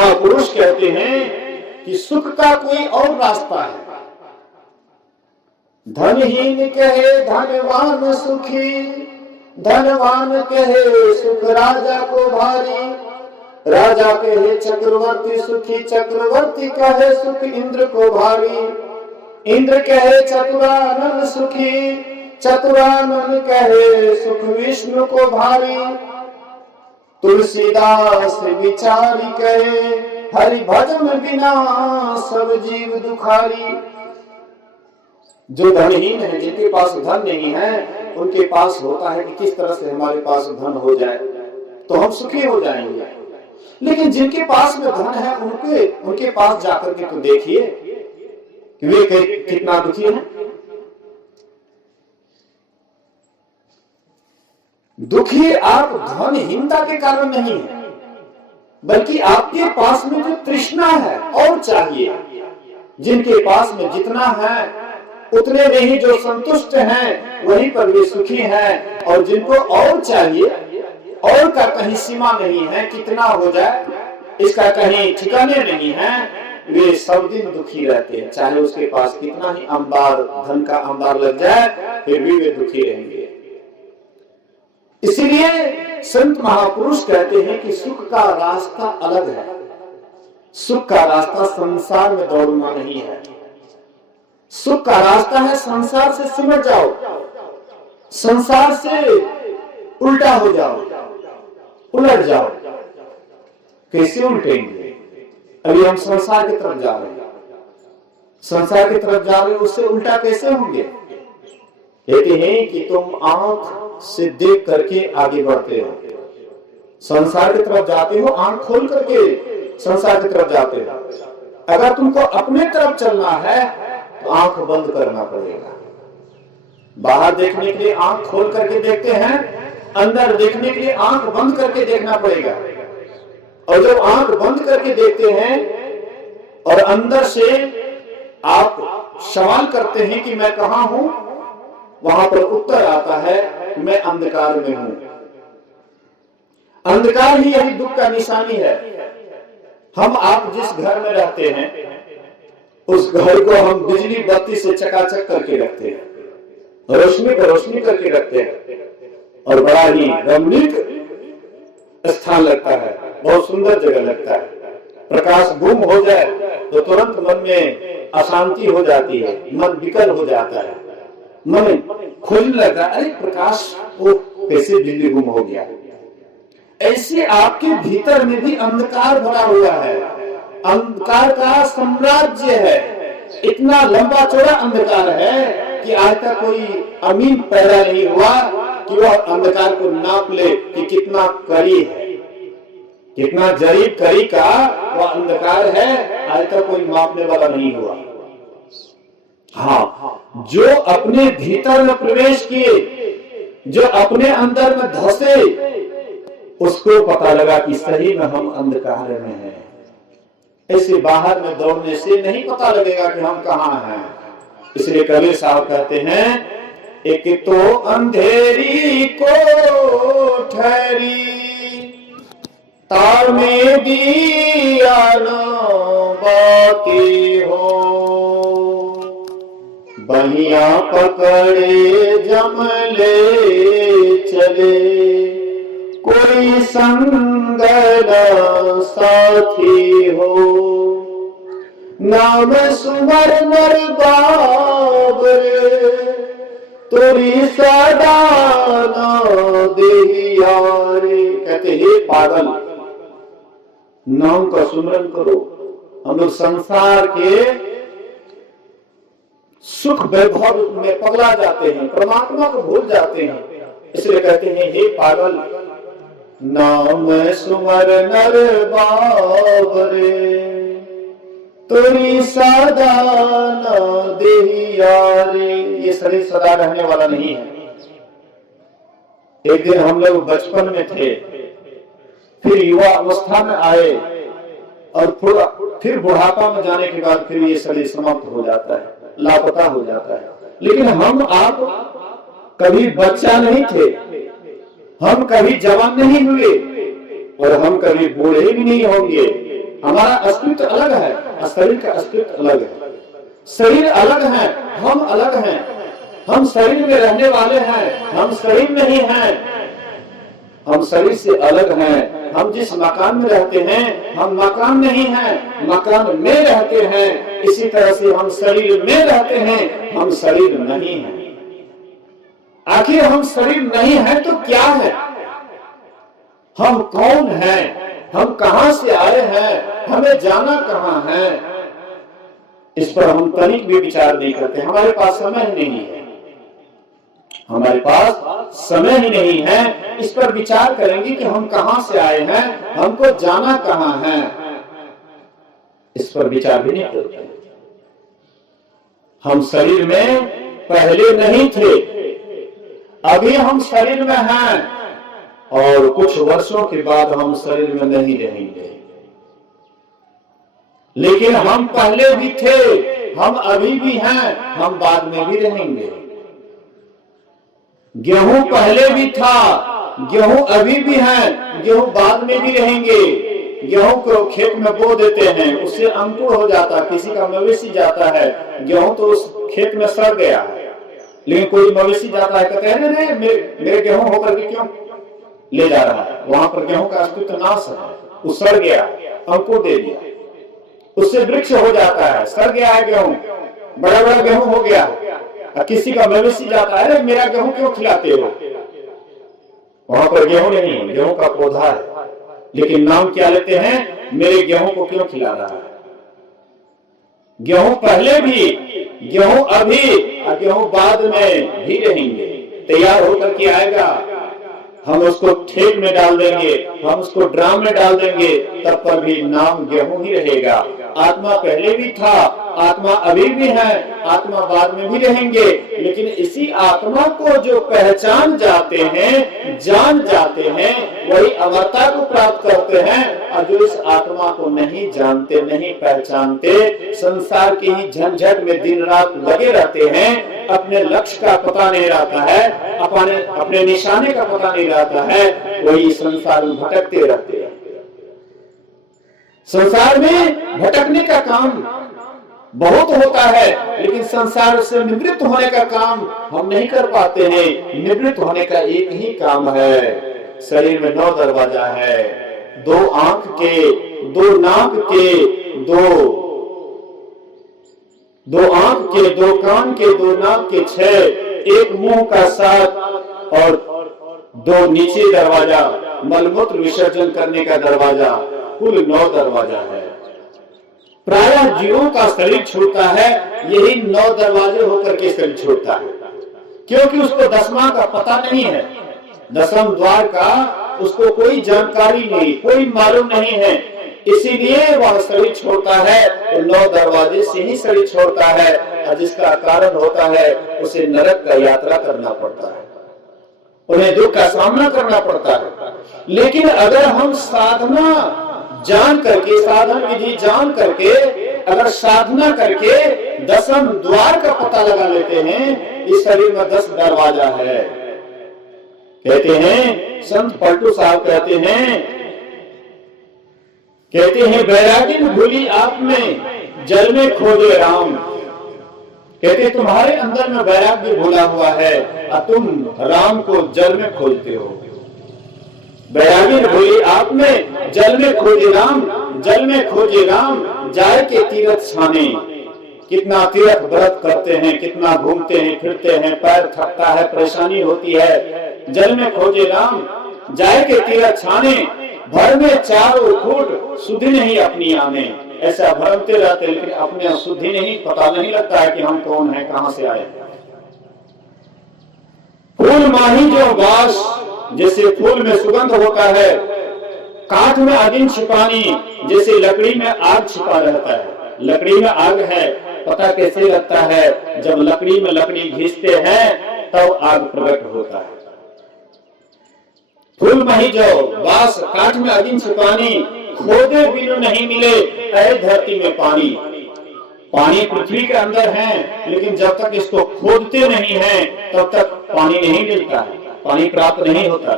पुरुष कहते हैं कि सुख का कोई और रास्ता है। धनहीन कहे धनवान सुखी, धनवान कहे सुख राजा को भारी, राजा कहे चक्रवर्ती सुखी, चक्रवर्ती कहे सुख इंद्र को भारी, इंद्र कहे चतुरानन सुखी, चतुरानन कहे सुख विष्णु को भारी। तुलसीदास विचारी कहे हरि भजन बिना सब जीव दुखारी। जो धनहीन है, जिनके पास धन नहीं है, उनके पास होता है कि किस तरह से हमारे पास धन हो जाए तो हम सुखी हो जाएंगे। लेकिन जिनके पास में धन है, उनके पास जाकर के तो देखिए कि वे कितना दुखी है। दुखी आप धनहीनता के कारण नहीं है, बल्कि आपके पास में जो तृष्णा है और चाहिए। जिनके पास में जितना है उतने में ही जो संतुष्ट हैं, वहीं पर वे सुखी हैं। और जिनको और चाहिए, और का कहीं सीमा नहीं है, कितना हो जाए इसका कहीं ठिकाने नहीं है, वे सब दिन दुखी रहते हैं। चाहे उसके पास कितना ही अंबार, धन का अंबार लग जाए, फिर भी वे दुखी रहेंगे। इसीलिए संत महापुरुष कहते हैं कि सुख का रास्ता अलग है। सुख का रास्ता संसार में दौड़ना नहीं है। सुख का रास्ता है संसार से सिमट जाओ, संसार से उल्टा हो जाओ, उलट जाओ। कैसे उल्टेंगे? अभी हम संसार की तरफ जा रहे हैं, संसार की तरफ जा रहे हो, उससे उल्टा कैसे होंगे? कहते हैं कि तुम आंख से देख करके आगे बढ़ते हो, संसार की तरफ जाते हो, आंख खोल करके संसार की तरफ जाते हो। अगर तुमको अपने तरफ चलना है तो आंख बंद करना पड़ेगा। बाहर देखने के लिए आंख खोल करके देखते हैं, अंदर देखने के लिए आंख बंद करके देखना पड़ेगा। और जब आंख बंद करके देखते हैं और अंदर से आप सवाल करते हैं कि मैं कहां हूं, वहां पर उत्तर आता है मैं अंधकार में हूं। अंधकार ही यही दुख का निशानी है। हम आप जिस घर में रहते हैं, उस घर को हम बिजली बत्ती से चकाचक करके रखते हैं, रोशनी पर रोशनी करके रखते हैं, और बड़ा ही रमणीक स्थान लगता है, बहुत सुंदर जगह लगता है। प्रकाश गुम हो जाए तो तुरंत मन में अशांति हो जाती है, मन विकल हो जाता है, मन खोजने लगता है, अरे प्रकाश वो कैसे बिजली गुम हो गया। ऐसे आपके भीतर में भी अंधकार भरा हुआ है, अंधकार का साम्राज्य है। इतना लंबा चौड़ा अंधकार है कि आज तक कोई अमीन पैदा नहीं हुआ कि वह अंधकार को नाप ले कि कितना कड़ी है, कितना जरीब कड़ी का वह अंधकार है, आज तक कोई मापने वाला नहीं हुआ। हाँ, जो अपने भीतर में प्रवेश किए, जो अपने अंदर में धसे, उसको पता लगा कि सही में हम अंधकार में हैं। ऐसे बाहर में दौड़ने से नहीं पता लगेगा कि हम कहां हैं। इसलिए कबीर साहब कहते हैं, एक तो अंधेरी को ठहरी, तार में दिया न बाकी हो, बहिया पकड़े जमले चले, कोई संग न साथी हो, नाम सुमर नर बाबर, तोरी सदा न देहियारे। कहते हे पागल, नाम का सुमरन करो। हम लोग संसार के सुख वैभव में पगला जाते हैं, परमात्मा को भूल जाते हैं। इसलिए कहते हैं हे पागल, नाम सुमर नर बाबरे, तोरी सदा न देहियारे। ये शरीर सदा रहने वाला नहीं है। एक दिन हम लोग बचपन में थे, फिर युवा अवस्था में आए, और फिर बुढ़ापा में जाने के बाद फिर ये शरीर समाप्त हो जाता है, लापता हो जाता है। लेकिन हम आप कभी बच्चा नहीं थे, हम कभी जवान नहीं हुए, और हम कभी बूढ़े भी नहीं होंगे। हमारा अस्तित्व अलग है, शरीर का अस्तित्व अलग है। शरीर अलग है, हम अलग हैं। हम शरीर में रहने वाले हैं, हम शरीर नहीं हैं। हम शरीर से अलग हैं। हम जिस मकान में रहते हैं, हम मकान नहीं हैं, मकान में रहते हैं। इसी तरह से हम शरीर में रहते हैं, हम शरीर नहीं हैं। आखिर हम शरीर नहीं हैं तो क्या है? हम कौन हैं? हम कहां से आए हैं? हमें जाना कहां है? इस पर हम तनिक भी विचार नहीं करते। हमारे पास समय ही नहीं है, हमारे पास समय ही नहीं है। इस पर विचार करेंगे कि हम कहां से आए हैं, हमको जाना कहां है, इस पर विचार भी नहीं करते। हम शरीर में पहले नहीं थे, अभी हम शरीर में हैं और कुछ वर्षों के बाद हम शरीर में नहीं रहेंगे। लेकिन हम पहले भी थे, हम अभी भी हैं, हम बाद में भी रहेंगे। गेहूं पहले भी था, गेहूं अभी भी है, गेहूं बाद में भी रहेंगे। गेहूं को खेत में बो देते हैं, उससे अंकुर हो जाता, किसी का मवेशी जाता है, गेहूं तो उस खेत में सड़ गया है। लेकिन कोई मवेशी जाता है, कहते हैं नहीं मेरे गेहूं होकर के क्यों ले जा रहा है? वहां पर गेहूं का अस्तित्व नाश है, वो सड़ गया, अंकुर दे दिया, उससे वृक्ष हो जाता है। सड़ गया है गेहूं, बड़ा बड़ा गेहूं हो गया। किसी का मवेशी जाता है, मेरा गेहूं क्यों खिलाते हो? वहां पर गेहूं नहीं, गेहूं का पौधा है, लेकिन नाम क्या लेते हैं? मेरे गेहूं को क्यों खिला रहा है? गेहूं पहले भी, गेहूं अभी और गेहूं बाद में भी रहेंगे। तैयार होकर के आएगा, हम उसको खेत में डाल देंगे, हम उसको ड्राम में डाल देंगे, तब पर भी नाम गेहूं ही रहेगा। आत्मा पहले भी था, आत्मा अभी भी है, आत्मा बाद में भी रहेंगे। लेकिन इसी आत्मा को जो पहचान जाते हैं, जान जाते हैं, वही अमरता को प्राप्त करते हैं। और जो इस आत्मा को नहीं जानते, नहीं पहचानते, संसार की ही झंझट में दिन रात लगे रहते हैं, अपने लक्ष्य का पता नहीं रहता है, अपने निशाने का पता नहीं रहता है, वही संसार में भटकते रहते हैं। संसार में भटकने का काम बहुत होता है, लेकिन संसार से निवृत्त होने का काम हम नहीं कर पाते हैं। निवृत्त होने का एक ही काम है। शरीर में 9 दरवाजा है, 2 आंख के, 2 नाक के, 2 आंख के, 2 कान के, 2 नाक के 6, 1 मुंह का 7 और 2 नीचे दरवाजा, मलमूत्र विसर्जन करने का दरवाजा, कुल 9 दरवाजा है। प्रायः जीवों का शरीर छूटता है, यही 9 दरवाजे होकर के शरीर छूटता है, क्योंकि उसको 10वां का पता नहीं है। 10वां द्वार का उसको कोई जानकारी नहीं, कोई मालूम नहीं है, इसीलिए वह शरीर छोड़ता है। तो 9 दरवाजे से ही शरीर छोड़ता है, और जिसका कारण होता है उसे नरक का यात्रा करना पड़ता है, उन्हें दुख का सामना करना पड़ता है। लेकिन अगर हम साधना जान करके, साधन विधि जान करके, अगर साधना करके 10वां द्वार का पता लगा लेते हैं, इस शरीर में 10 दरवाजा है। कहते हैं संत पलटू साहब कहते हैं बैरागी में भूली आप में, जल में खोजे राम। कहते तुम्हारे अंदर में वैराग्य भूला हुआ है और तुम राम को जल में खोजते हो। बैरागी भूली आप में, जल में खोजे राम, जल में खोजे राम, जाए के तीर्थ छाने। कितना तीर्थ व्रत करते हैं, कितना घूमते हैं, फिरते हैं, पैर थकता है, परेशानी होती है। जल में खोजे राम, जाए के तीर्थ छाने, भर में चारों फूट शुद्धि नहीं अपनी आने। ऐसा भरमते रहते, लेकिन अपने शुद्धि नहीं, पता नहीं लगता है कि हम कौन है, कहां से आए। फूल माही जो वास, जैसे फूल में सुगंध होता है, काठ में अग्नि छिपानी, जैसे लकड़ी में आग छिपा रहता है। लकड़ी में आग है, पता कैसे लगता है? जब लकड़ी में लकड़ी घिसते हैं तब आग प्रकट होता है। फूल मही जो वास, काठ में अग्नि छिपानी, खोदे बिनु नहीं मिले ऐ धरती में पानी। पानी पृथ्वी के अंदर है, लेकिन जब तक इसको खोदते नहीं है तब तक पानी नहीं मिलता है, पानी प्राप्त नहीं होता।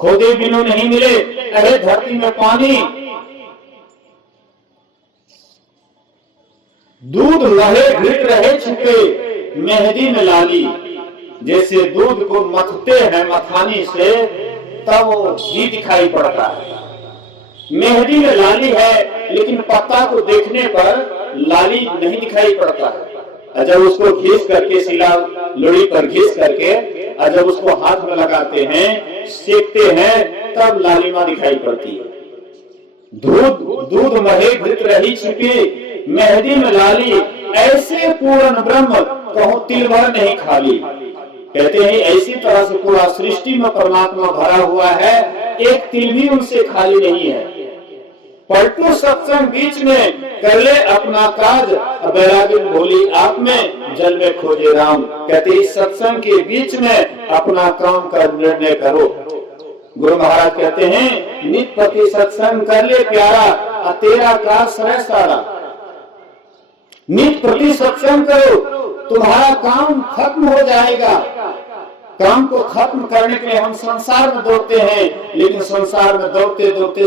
खोदे बिनु नहीं मिले ऐ धरती में पानी, दूध महे घृत रहे छिपे मेहंदी में लाली। जैसे दूध को मथते हैं मथानी से तब वो घी दिखाई पड़ता है। मेहंदी में लाली है लेकिन पत्ता को देखने पर लाली नहीं दिखाई पड़ता है। जब उसको घिस करके शिला लोड़ी पर घिस करके और जब उसको हाथ में लगाते हैं सेकते हैं तब लालिमा दिखाई पड़ती है। दूध महे घृत रही छिपी मेहंदी में लाली। ऐसे पूर्ण ब्रह्म कहो तिल भर नहीं खाली। कहते हैं ऐसी तरह से पूरा सृष्टि में परमात्मा भरा हुआ है, एक तिल भी उनसे खाली नहीं है। पलटू सत्संग बीच में कर ले अपना काज, बैरागिन भोली आप में जल में खोजे राम। कहते इस सत्संग के बीच में अपना काम का निर्णय करो। गुरु महाराज कहते हैं नित पति सत्संग कर ले प्यारा, तेरा काज सरह सारा। नित प्रति सत्संग करो, तुम्हारा काम खत्म हो जाएगा। काम को खत्म करने के लिए हम संसार में दौड़ते हैं, लेकिन संसार में दौड़ते दौड़ते